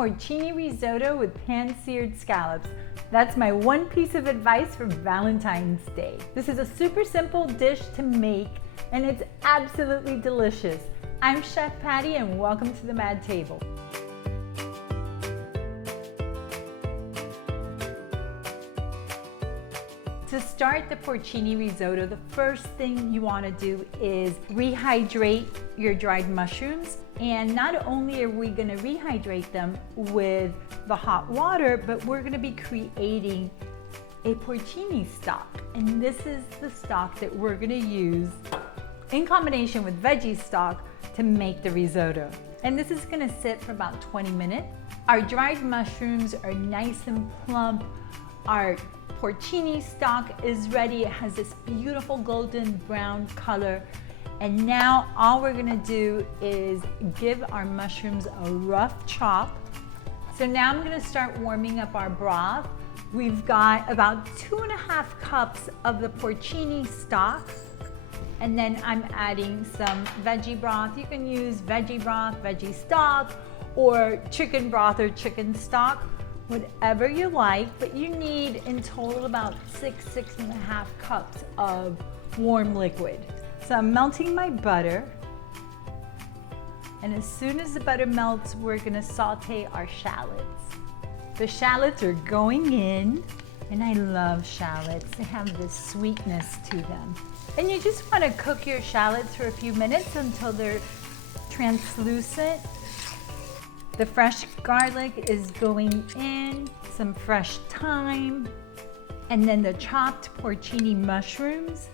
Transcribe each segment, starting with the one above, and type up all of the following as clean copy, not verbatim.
porcini risotto with pan-seared scallops. That's my one piece of advice for Valentine's Day. This is a super simple dish to make and it's absolutely delicious. I'm Chef Patty and welcome to the Mad Table. To start the porcini risotto, the first thing you want to do is rehydrate your dried mushrooms. And not only are we going to rehydrate them with the hot water, but we're going to be creating a porcini stock. And this is the stock that we're going to use in combination with veggie stock to make the risotto. And this is going to sit for about 20 minutes. Our dried mushrooms are nice and plump. Our porcini stock is ready. It has this beautiful golden brown color. And now all we're gonna do is give our mushrooms a rough chop. So now I'm gonna start warming up our broth. We've got about 2.5 cups of the porcini stock. And then I'm adding some veggie broth. You can use veggie broth, veggie stock, or chicken broth or chicken stock. Whatever you like, but you need in total about 6.5 cups of warm liquid. So I'm melting my butter, and as soon as the butter melts, we're gonna saute our shallots. The shallots are going in, and I love shallots. They have this sweetness to them. And you just wanna cook your shallots for a few minutes until they're translucent. The fresh garlic is going in, some fresh thyme, and then the chopped porcini mushrooms.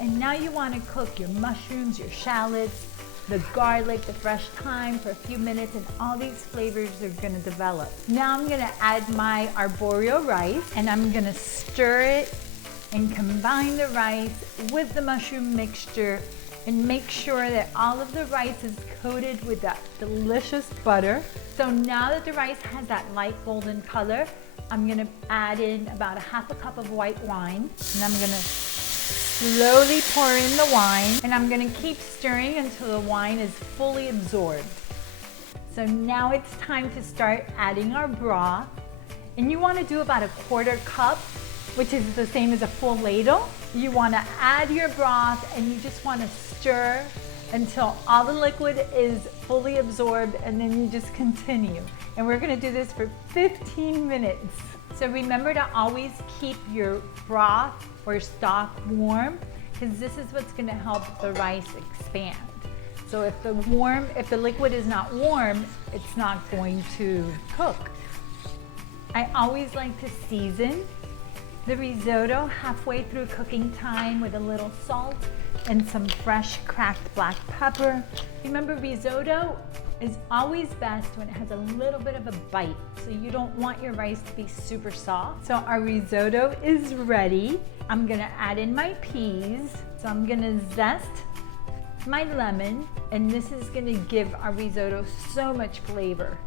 And now you want to cook your mushrooms, your shallots, the garlic, the fresh thyme for a few minutes, and all these flavors are going to develop. Now I'm going to add my arborio rice, and I'm going to stir it and combine the rice with the mushroom mixture and make sure that all of the rice is coated with that delicious butter. So now that the rice has that light golden color, I'm gonna add in about 1/2 cup of white wine, and I'm gonna slowly pour in the wine, and I'm gonna keep stirring until the wine is fully absorbed. So now it's time to start adding our broth, and you wanna do about 1/4 cup, which is the same as a full ladle. You want to add your broth and you just want to stir until all the liquid is fully absorbed, and then you just continue. And we're going to do this for 15 minutes. So remember to always keep your broth or stock warm, because this is what's going to help the rice expand. So if the liquid is not warm, it's not going to cook. I always like to season the risotto halfway through cooking time with a little salt and some fresh cracked black pepper. Remember, risotto is always best when it has a little bit of a bite, so you don't want your rice to be super soft. So our risotto is ready. I'm gonna add in my peas. So I'm gonna zest my lemon, and this is gonna give our risotto so much flavor.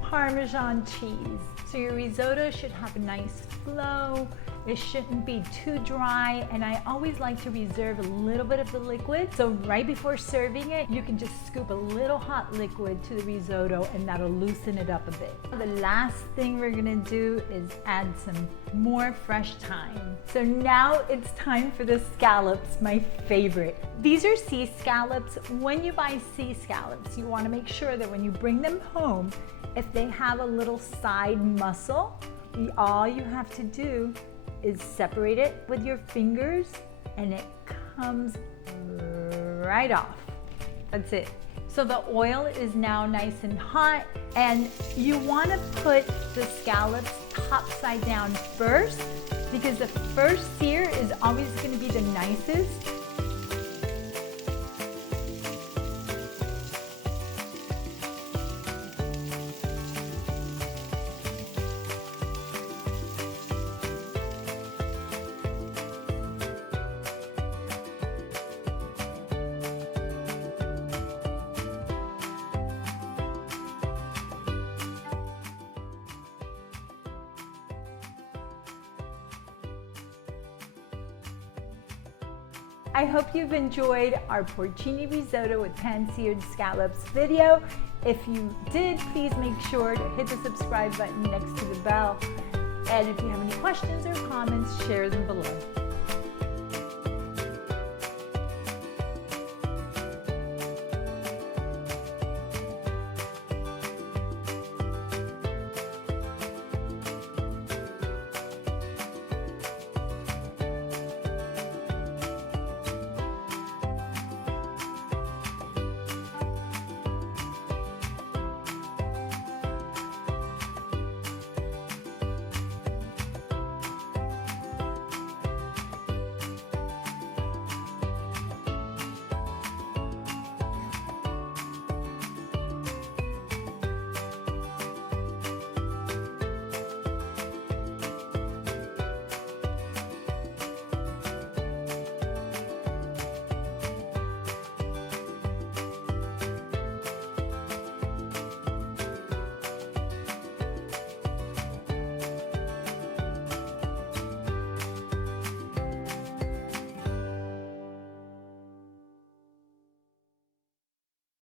Parmesan cheese. So your risotto should have a nice flow. It shouldn't be too dry, and I always like to reserve a little bit of the liquid. So right before serving it, you can just scoop a little hot liquid to the risotto, and that'll loosen it up a bit. The last thing we're gonna do is add some more fresh thyme. So now it's time for the scallops, my favorite. These are sea scallops. When you buy sea scallops, you wanna make sure that when you bring them home, if they have a little side muscle, all you have to do is separate it with your fingers, and it comes right off. That's it. So the oil is now nice and hot, and you want to put the scallops top side down first, because the first sear is always going to be the nicest. I hope you've enjoyed our porcini risotto with pan-seared scallops video. If you did, please make sure to hit the subscribe button next to the bell. And if you have any questions or comments, share them below.